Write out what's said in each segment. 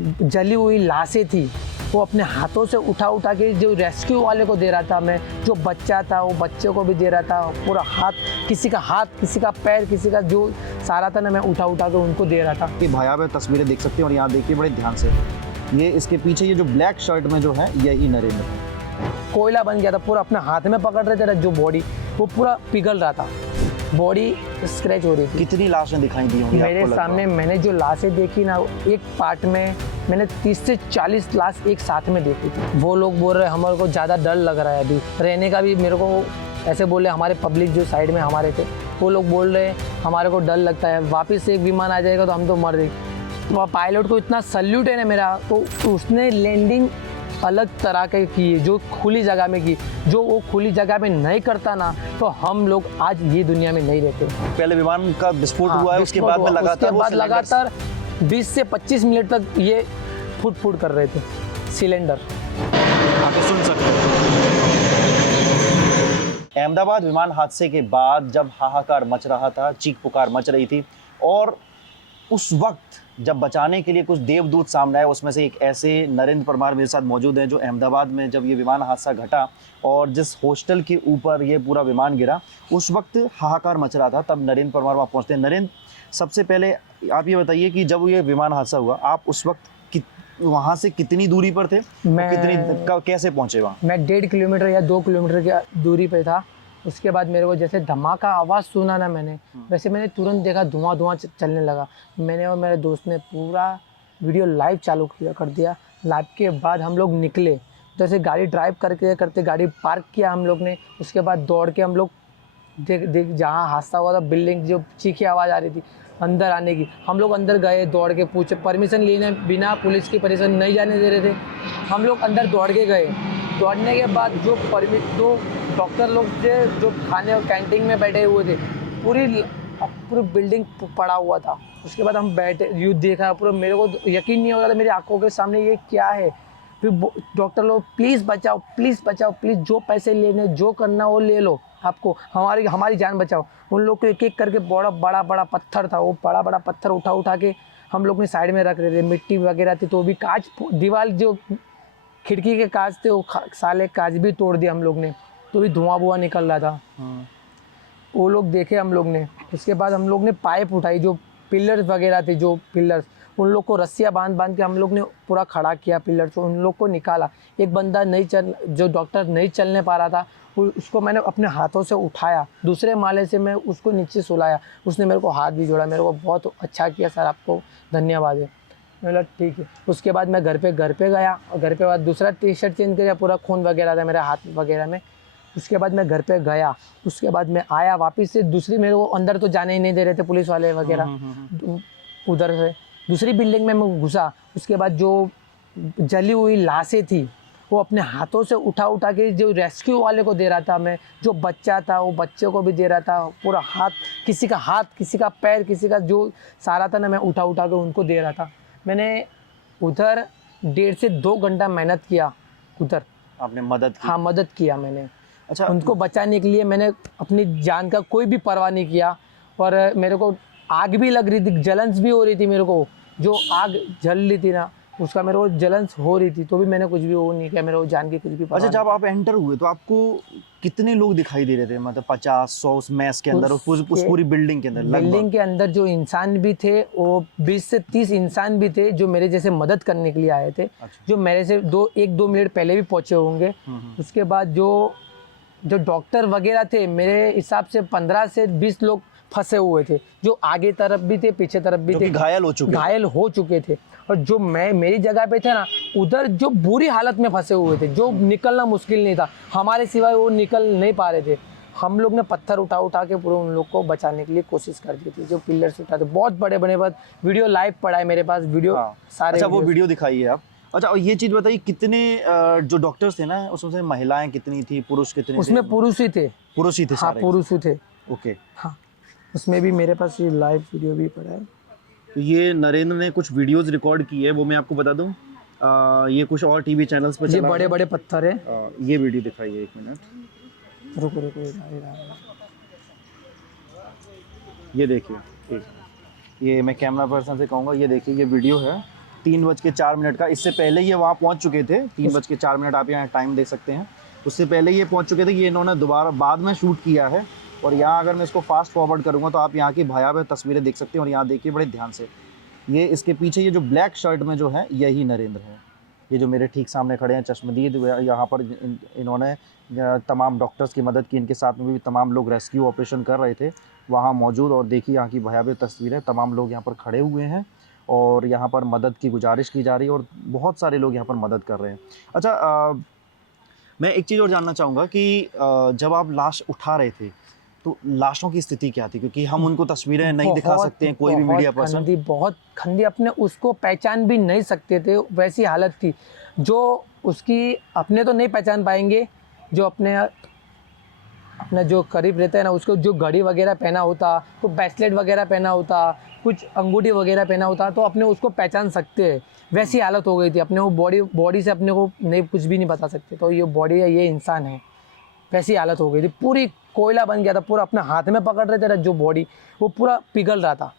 जली हुई लाशें थी वो अपने हाथों से उठा के जो रेस्क्यू वाले को दे रहा था मैं, जो बच्चा था वो बच्चे को भी दे रहा था, पूरा हाथ, किसी का पैर, किसी का जो सारा था ना, मैं उठा के उनको दे रहा था। ये भयावह तस्वीरें देख सकते हैं और यहाँ देखिए बड़े ध्यान से, ये इसके पीछे ये जो ब्लैक शर्ट में जो है यही नरेंद्र है। कोयला बन गया था पूरा, अपने हाथ में पकड़ रहे थे जो बॉडी, वो पूरा पिघल रहा था, बॉडी स्क्रैच हो रही थी। कितनी लाशें दिखाई दी होंगी मेरे सामने मैंने जो लाशें देखी ना, एक पार्ट में मैंने 30 से 40 लाश एक साथ में देखी थी। वो लोग बोल रहे हमारे को ज़्यादा डर लग रहा है अभी रहने का भी, मेरे को ऐसे बोले हमारे पब्लिक जो साइड में हमारे थे वो लोग बोल रहे हमारे को डर लगता है, वापस से एक विमान आ जाएगा तो हम तो मर गए। तो पायलट को इतना सल्यूट है ना मेरा, तो उसने लैंडिंग अलग तरह के की है, जो खुली जगह में की, जो वो खुली जगह में नहीं करता ना तो हम लोग आज ये दुनिया में नहीं रहते। पहले विमान का विस्फोट हुआ है, उसके बाद में लगातार 20 से 25 मिनट तक ये फुट कर रहे थे सिलेंडर। आप सुन सकते हैं अहमदाबाद विमान हादसे के बाद जब हाहाकार मच रहा था, चीख पुकार मच रही थी, और उस वक्त जब बचाने के लिए कुछ देवदूत सामने आए, उसमें से एक ऐसे नरेंद्र परमार मेरे साथ मौजूद हैं जो अहमदाबाद में जब ये विमान हादसा घटा और जिस हॉस्टल के ऊपर ये पूरा विमान गिरा उस वक्त हाहाकार मच रहा था, तब नरेंद्र परमार वहाँ पहुँचते हैं। नरेंद्र, सबसे पहले आप ये बताइए कि जब ये विमान हादसा हुआ आप उस वक्त वहाँ से कितनी दूरी पर थे, कैसे पहुँचे वहाँ? मैं 1.5 किलोमीटर या 2 किलोमीटर की दूरी पे था। उसके बाद मेरे को जैसे धमाका आवाज़ सुना ना मैंने, वैसे मैंने तुरंत देखा धुआं चलने लगा। मैंने और मेरे दोस्त ने पूरा वीडियो लाइव चालू कर दिया। लाइव के बाद हम लोग निकले, जैसे गाड़ी ड्राइव करते गाड़ी पार्क किया हम लोग ने। उसके बाद दौड़ के हम लोग देख जहाँ हादसा हुआ था, बिल्डिंग जो चीखी आवाज़ आ रही थी अंदर आने की, हम लोग अंदर गए, दौड़ के पूछे, परमिशन लेने बिना पुलिस की परमिशन नहीं जाने दे रहे थे, हम लोग अंदर दौड़ के गए। दौड़ने के बाद जो डॉक्टर लोग थे जो खाने और कैंटीन में बैठे हुए थे, पूरी बिल्डिंग पड़ा हुआ था। उसके बाद हम बैठे, यूँ देखा पूरा, मेरे को यकीन नहीं हो रहा था मेरी आंखों के सामने ये क्या है। फिर डॉक्टर लोग प्लीज़ बचाओ, प्लीज़ जो पैसे लेने जो करना वो ले लो, आपको हमारी जान बचाओ। उन लोग को एक एक करके बड़ा पत्थर था, वो बड़ा पत्थर उठा के हम लोग ने साइड में रख रहे थे। मिट्टी वगैरह थी तो भी कांच, दीवार जो खिड़की के कांच थे वो साले कांच भी तोड़ दिया हम लोग ने, तो भी धुआं निकल रहा था। वो लोग देखे हम लोग ने। उसके बाद हम लोग ने पाइप उठाई, जो पिलर्स वगैरह थे, जो पिलर्स, उन लोग को रस्सियाँ बांध के हम लोग ने पूरा खड़ा किया पिलर से, उन लोग को निकाला। एक बंदा जो डॉक्टर नहीं चलने पा रहा था, उसको मैंने अपने हाथों से उठाया, दूसरे माले से मैं उसको नीचे सुलाया। उसने मेरे को हाथ भी जोड़ा, मेरे को बहुत अच्छा किया, सर आपको धन्यवाद है। मैं बोला ठीक है। उसके बाद मैं घर पे गया, और घर पे बाद दूसरा टी शर्ट चेंज किया, पूरा खून वगैरह था मेरे हाथ वगैरह में। उसके बाद मैं घर पे गया, उसके बाद मैं आया वापस से, दूसरी मेरे को अंदर तो जाने ही नहीं दे रहे थे पुलिस वाले वगैरह, उधर से दूसरी बिल्डिंग में मैं घुसा। उसके बाद जो जली हुई लाशें थी वो अपने हाथों से उठा के जो रेस्क्यू वाले को दे रहा था मैं, जो बच्चा था वो बच्चे को भी दे रहा था, पूरा हाथ, किसी का पैर, किसी का जो सारा था ना, मैं उठा के उनको दे रहा था। मैंने उधर 1.5 से 2 घंटा मेहनत किया उधर। आपने मदद की? हाँ, मदद किया मैंने। अच्छा, उनको बचाने के लिए मैंने अपनी जान का कोई भी परवाह नहीं किया। और मेरे को आग भी लग रही थी, जलन भी हो रही थी मेरे को, जो आग जल रही थी ना उसका मेरे को जलन हो रही थी, तो भी मैंने कुछ भी वो नहीं किया, मेरे को जान की कुछ भी परवाह। अच्छा, जब आप एंटर हुए तो आपको कितने लोग दिखाई दे रहे थे? मतलब 50-100 उस मैस के अंदर, उस पूरी बिल्डिंग के अंदर? बिल्डिंग के अंदर जो इंसान भी थे वो 20 से 30 इंसान भी थे, जो मेरे जैसे मदद करने के लिए आए थे। अच्छा। जो मेरे से 1-2 मिनट पहले भी पहुंचे होंगे। उसके बाद जो डॉक्टर वगैरह थे, मेरे हिसाब से 15 से 20 लोग फंसे हुए थे, जो आगे तरफ भी थे, पीछे तरफ भी थे, घायल हो चुके थे। और जो मेरी जगह पे थे ना, उधर जो बुरी हालत में फंसे हुए थे, जो निकलना मुश्किल नहीं था, हमारे सिवाय वो निकल नहीं पा रहे थे। हम लोग ने पत्थर उठा के पूरे उन लोग को बचाने के लिए कोशिश कर दी थी, जो पिलर से उठाते। बहुत बड़े बात, वीडियो लाइव पड़ा है मेरे पास, वीडियो सारे। अच्छा, वो वीडियो दिखाइए आप। अच्छा, और ये चीज़ बताइए, कितने जो डॉक्टर्स थे ना उसमें से महिलाएं कितनी थी, पुरुष कितने थे? उसमें पुरुष ही थे। हाँ, पुरुष ही थे। ओके। हाँ, उसमें भी मेरे पास ये लाइव वीडियो भी पड़ा है। तो ये नरेंद्र ने कुछ वीडियोस रिकॉर्ड की है, वो मैं आपको बता दूं। ये कुछ और टीवी चैनल्स पे ये बड़े पत्थर है। ये वीडियो दिखाइए, 1 मिनट। रुको। ये देखिए, ये मैं कैमरा पर्सन से कहूँगा, ये देखिए, ये वीडियो है 3:04 का। इससे पहले ये वहाँ पहुँच चुके थे, 3:04 आप यहाँ टाइम देख सकते हैं। उससे पहले ये पहुँच चुके थे कि इन्होंने दोबारा बाद में शूट किया है। और यहाँ अगर मैं इसको फास्ट फॉरवर्ड करूँगा तो आप यहाँ की भयावह तस्वीरें देख सकते हैं। और यहाँ देखिए बड़े ध्यान से, ये इसके पीछे ये जो ब्लैक शर्ट में जो है यही नरेंद्र है। ये जो मेरे ठीक सामने खड़े हैं चश्मदीद, यहाँ पर इन्होंने तमाम डॉक्टर्स की मदद की। इनके साथ में भी तमाम लोग रेस्क्यू ऑपरेशन कर रहे थे वहाँ मौजूद। और देखिए यहाँ की भयावह तस्वीरें, तमाम लोग यहाँ पर खड़े हुए हैं और यहाँ पर मदद की गुजारिश की जा रही है और बहुत सारे लोग यहाँ पर मदद कर रहे हैं। अच्छा, मैं एक चीज़ और जानना चाहूँगा कि जब आप लाश उठा रहे थे तो लाशों की स्थिति क्या थी? क्योंकि हम उनको तस्वीरें नहीं दिखा सकते हैं, कोई भी मीडिया पर्सन। बहुत खंदी, अपने उसको पहचान भी नहीं सकते थे, वैसी हालत थी। जो उसकी अपने तो नहीं पहचान पाएंगे, जो अपना जो करीब रहता है ना, उसको जो घड़ी वगैरह पहना होता, तो ब्रेसलेट वगैरह पहना होता, कुछ अंगूठी वगैरह पहना होता, तो अपने उसको पहचान सकते हैं। वैसी हालत हो गई थी, अपने वो बॉडी से अपने को नहीं, कुछ भी नहीं बता सकते। तो ये बॉडी है, ये इंसान है, वैसी हालत हो गई थी। पूरी कोयला बन गया था, पूरा अपने हाथ में पकड़ रहे थे ना, जो बॉडी वो पूरा पिघल रहा था,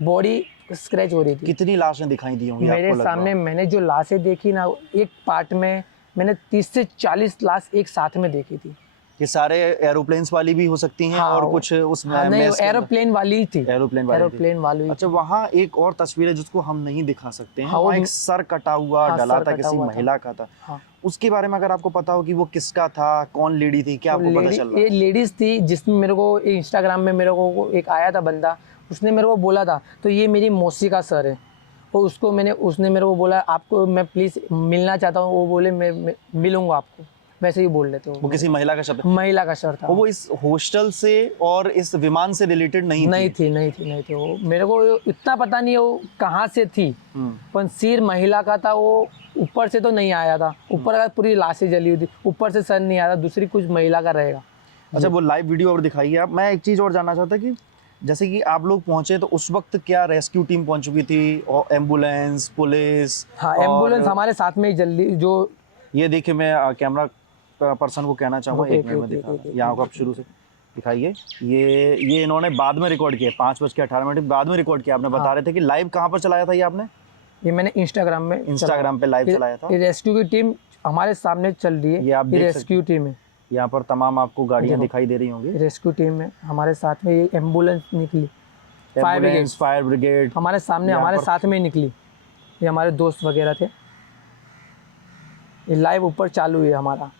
बॉडी स्क्रैच हो रही थी। कितनी लाशें दिखाई दी होंगी मेरे आपको सामने मैंने जो लाशें देखी ना, एक पार्ट में मैंने 30 से 40 लाश एक साथ में देखी थी। ये सारे एरोप्लेन्स वाली भी हो सकती हैं? हाँ, और कुछ उसमें हाँ, नहीं, एरोप्लेन वाली ही थी। एरोप्लेन वाली। अच्छा, वहाँ एक और तस्वीर है जिसको हम नहीं दिखा सकते हैं। हाँ, वहाँ एक सर कटा हुआ डला था, किसी महिला का था। हाँ। उसके बारे में अगर आपको पता हो कि वो किसका था, कौन लेडी थी, क्या आपको पता चल रहा है? ये लेडीज थी, जिसमें मेरे को इंस्टाग्राम में मेरे को एक आया था बंदा, उसने मेरे को बोला था तो ये मेरी मौसी का सर है। तो उसने मेरे को बोला आपको मैं प्लीज़ मिलना चाहता हूँ। वो बोले मैं मिलूंगा आपको, वैसे ही बोल रहे थे। वो किसी महिला का शब्द, महिला का सर था। वो इस हॉस्टल से और इस विमान से रिलेटेड नहीं थी। वो मेरे को इतना पता नहीं वो कहाँ से थी, पर सिर महिला का था। वो ऊपर से तो नहीं आया था, ऊपर का पूरी लाशें जली हुई थी, ऊपर से सर नहीं आया था, दूसरी कुछ महिला का रहेगा। अच्छा, वो लाइव वीडियो और दिखाइए आप। मैं एक चीज़ और जानना चाहता कि जैसे कि आप लोग पहुंचे तो उस वक्त क्या रेस्क्यू टीम पहुंच चुकी थी, और एम्बुलेंस, पुलिस? हाँ, एम्बुलेंस हमारे साथ में ही जल्दी जो, ये देखिए, मैं कैमरा पर्सन को कहना चाहूँगा, एक मिनट में दिखा, यहाँ को आप शुरू से दिखाइए। ये इन्होंने बाद में रिकॉर्ड किया, 5:18 बाद में रिकॉर्ड किया। आपने बता रहे थे कि लाइव कहाँ पर चलाया था ये आपने? ये मैंने इंस्टाग्राम पे लाइव चलाया था। रेस्क्यू की टीम हमारे सामने चल रही है, ये आप देख रेस्क्यू टीम है। यहाँ पर तमाम आपको गाड़ियाँ दिखाई दे रही होंगी। रेस्क्यू टीम में हमारे साथ में ये एम्बुलेंस निकली, फायर ब्रिगेड हमारे सामने हमारे साथ में निकली। ये हमारे दोस्त वगैरह थे। ये लाइव ऊपर चालू है हमारा।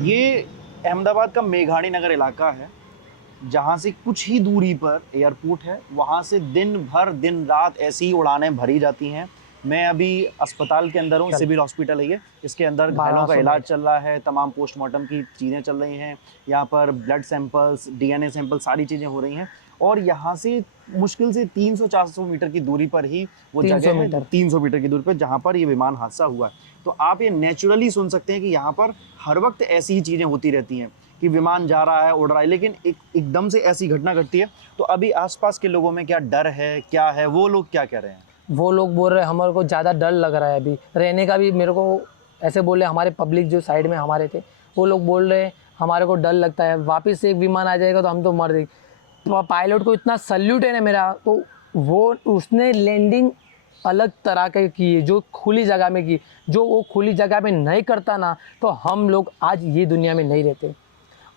ये अहमदाबाद का मेघानी नगर इलाका है, जहाँ से कुछ ही दूरी पर एयरपोर्ट है। वहाँ से दिन भर दिन रात ऐसी ही उड़ानें भरी जाती हैं। मैं अभी अस्पताल के अंदर हूँ, सिविल हॉस्पिटल है ये। इसके अंदर घायलों का इलाज चल रहा है, तमाम पोस्टमार्टम की चीज़ें चल रही हैं। यहाँ पर ब्लड सैंपल्स, DNA सैंपल, सारी चीज़ें हो रही हैं। और यहाँ से मुश्किल से 300-400 मीटर की दूरी पर ही वो जगह है, 300 मीटर की दूरी पर, जहाँ पर ये विमान हादसा हुआ है। तो आप ये नेचुरली सुन सकते हैं कि यहाँ पर हर वक्त ऐसी ही चीज़ें होती रहती हैं कि विमान जा रहा है, उड़ रहा है, लेकिन एकदम से ऐसी घटना घटती है। तो अभी आसपास के लोगों में क्या डर है, क्या है, वो लोग क्या कह रहे हैं? वो लोग बोल रहे हैं हमारे को ज़्यादा डर लग रहा है अभी रहने का भी। मेरे को ऐसे बोल रहे हमारे पब्लिक जो साइड में हमारे थे, वो लोग बोल रहे हैं हमारे को डर लगता है, वापस से एक विमान आ जाएगा तो हम तो मर जाएंगे। पायलट को इतना सल्यूट है ना मेरा, तो वो उसने लैंडिंग अलग तरह के की है, जो खुली जगह में की। जो वो खुली जगह में नहीं करता ना, तो हम लोग आज ये दुनिया में नहीं रहते।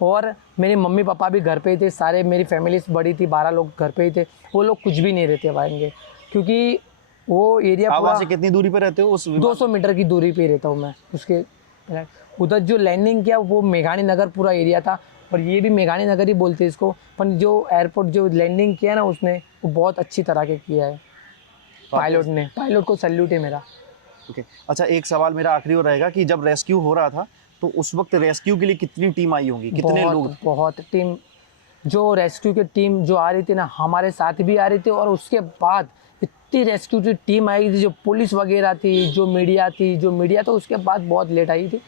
और मेरे मम्मी पापा भी घर पे ही थे, सारे मेरी फैमिली बड़ी थी, 12 लोग घर पे ही थे। वो लोग कुछ भी नहीं रहते पाएंगे, क्योंकि वो एरिया पूरा से कितनी दूरी पे रहते हो? उस 200 मीटर की दूरी पे रहता हूँ मैं। उसके उधर जो लैंडिंग किया वो मेघानी नगर पूरा एरिया था, और ये भी मेघानी नगर ही बोलते हैं इसको। पर जो एयरपोर्ट जो लैंडिंग किया ना उसने, वो बहुत अच्छी तरह के किया है पायलट ने। पायलट को सैल्यूट है मेरा। ओके, अच्छा, एक सवाल मेरा आखिरी और रहेगा कि जब रेस्क्यू हो रहा था तो उस वक्त रेस्क्यू के लिए कितनी टीम आई होंगी, कितने लोग? बहुत टीम, जो रेस्क्यू की टीम जो आ रही थी ना, हमारे साथ भी आ रही थी। और उसके बाद इतनी रेस्क्यू की टीम आई थी, जो पुलिस वगैरह थी, जो मीडिया थी। जो मीडिया तो उसके बाद बहुत लेट आई थी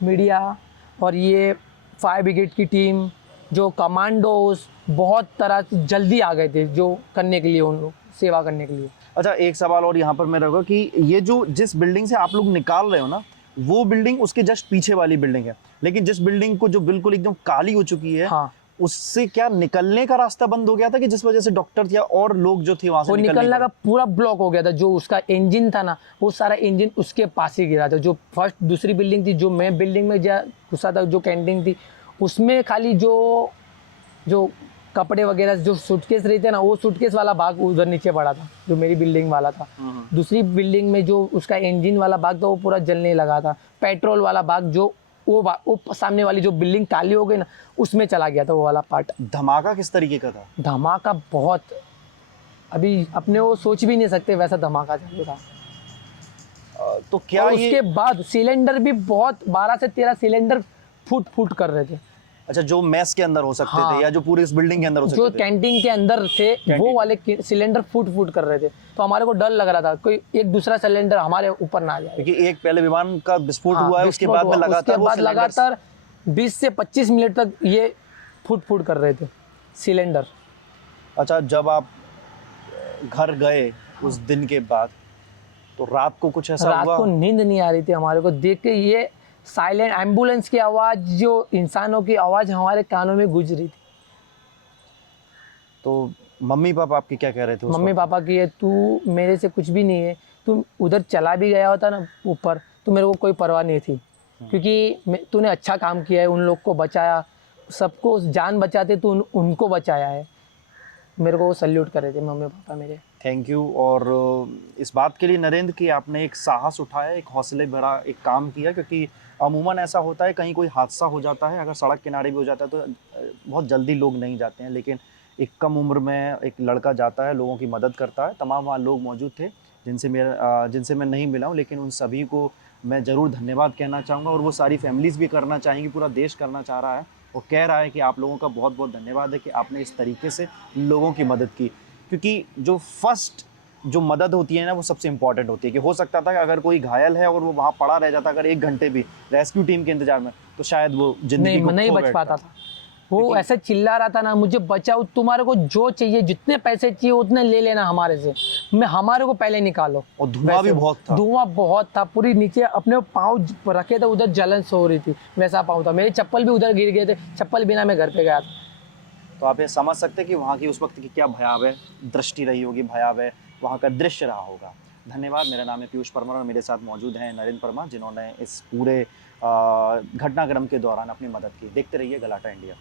मीडिया, और ये फायर ब्रिगेड की टीम, जो कमांडोज, बहुत तरह से जल्दी आ गए थे जो करने के लिए, उन लोग सेवा करने के लिए। अच्छा, एक सवाल और यहाँ पर मेरा होगा कि ये जो जिस बिल्डिंग से आप लोग निकाल रहे हो ना, वो बिल्डिंग उसके जस्ट पीछे वाली बिल्डिंग है, लेकिन जिस बिल्डिंग को जो बिल्कुल एकदम काली हो चुकी है, हाँ, उससे क्या निकलने का रास्ता बंद हो गया था कि जिस वजह से डॉक्टर या और लोग जो थे वहां से वो निकल नहीं निकलने का पाए? पूरा ब्लॉक हो गया था। जो उसका इंजन था ना, वो सारा इंजन उसके पास ही गिरा था। जो फर्स्ट दूसरी बिल्डिंग थी, जो मैं बिल्डिंग में जा घुसा था, जो कैंटीन थी, उसमें खाली जो जो कपड़े वगैरह जो सूटकेस रहते ना, वो सूटकेस वाला भाग उधर नीचे पड़ा था, जो मेरी बिल्डिंग वाला था। दूसरी बिल्डिंग में जो उसका इंजन वाला भाग था, वो पूरा जलने लगा था। पेट्रोल वाला भाग जो वो सामने वाली जो बिल्डिंग काली हो गई ना, उसमें चला गया था वो वाला पार्ट। धमाका किस तरीके का था? धमाका बहुत, अभी अपने वो सोच भी नहीं सकते वैसा धमाका चालू था। तो क्या और ये उसके बाद सिलेंडर भी बहुत 12 से 13 सिलेंडर फूट फूट कर रहे थे। अच्छा, जो मेस के अंदर हो सकते हाँ। थे या जो पूरे इस बिल्डिंग के अंदर हो जो सकते थे? कैंटीन के अंदर थे वो वाले सिलेंडर फूट फूट कर रहे थे। तो हमारे को डर लग रहा था कोई एक दूसरा सिलेंडर हमारे ऊपर ना आ जाए। क्योंकि एक पहले विमान का विस्फोट हाँ, हुआ है, उसके विस्फोट बाद में हुआ। लगातार उसके वो बाद सिलेंडर्स- लगातार 20 से 25 मिनट तक ये फूट फूट कर रहे थे सिलेंडर। अच्छा, जब आप घर गए उस दिन के बाद, तो रात को कुछ ऐसा रात हुआ? को नींद नहीं आ रही थी हमारे को देख के। ये साइलेंट एम्बुलेंस की आवाज़, जो इंसानों की आवाज़ हमारे कानों में गूंज रही थी। तो मम्मी पापा आपके क्या कह रहे थे उस मम्मी वक्त? पापा की है, तू मेरे से कुछ भी नहीं है, तू उधर चला भी गया होता ना ऊपर, तो मेरे को कोई परवाह नहीं थी। क्योंकि तूने अच्छा काम किया है, उन लोग को बचाया, सबको जान बचाते तू उनको बचाया है। मेरे को वो सल्यूट कर रहे थे मम्मी पापा मेरे। Thank you. और इस बात के लिए नरेंद्र कि आपने एक साहस उठाया, एक हौसले भरा एक काम किया, क्योंकि अमूमन ऐसा होता है कहीं कोई हादसा हो जाता है, अगर सड़क किनारे भी हो जाता है तो बहुत जल्दी लोग नहीं जाते हैं, लेकिन एक कम उम्र में एक लड़का जाता है, लोगों की मदद करता है। तमाम वहाँ लोग मौजूद थे जिनसे मैं नहीं मिला हूँ, लेकिन उन सभी को मैं ज़रूर धन्यवाद कहना चाहूँगा, और वो सारी फैमिलीज़ भी करना चाहेंगी, पूरा देश करना चाह रहा है और कह रहा है कि आप लोगों का बहुत बहुत धन्यवाद है कि आपने इस तरीके से लोगों की मदद की। क्योंकि जो फर्स्ट जो मदद होती है ना, वो सबसे इम्पॉर्टेंट होती है। कि हो सकता था कि अगर कोई घायल है और वो वहाँ पड़ा रह जाता अगर 1 घंटे भी रेस्क्यू टीम के इंतजार में, तो शायद वो ज़िंदगी को नहीं खो बच बैठता। पाता था। वो ऐसे चिल्ला रहा था ना, मुझे बचाओ, तुम्हारे को जो चाहिए, जितने पैसे चाहिए उतने ले लेना हमारे से, हमारे को पहले निकालो। और धुआं भी बहुत था। धुआं बहुत था, पूरी नीचे अपने पाँव रखे थे, उधर जलन से हो रही थी, वैसा पाँव था। मेरे चप्पल भी उधर गिर गए थे, चप्पल बिना मैं घर पे गया था। तो आप ये समझ सकते हैं कि वहाँ की उस वक्त की क्या भयावह दृष्टि रही होगी, भयावह वहाँ का दृश्य रहा होगा। धन्यवाद। मेरा नाम है पीयूष परमार और मेरे साथ मौजूद हैं नरेंद्र परमार, जिन्होंने इस पूरे घटनाक्रम के दौरान अपनी मदद की। देखते रहिए गलाटा इंडिया।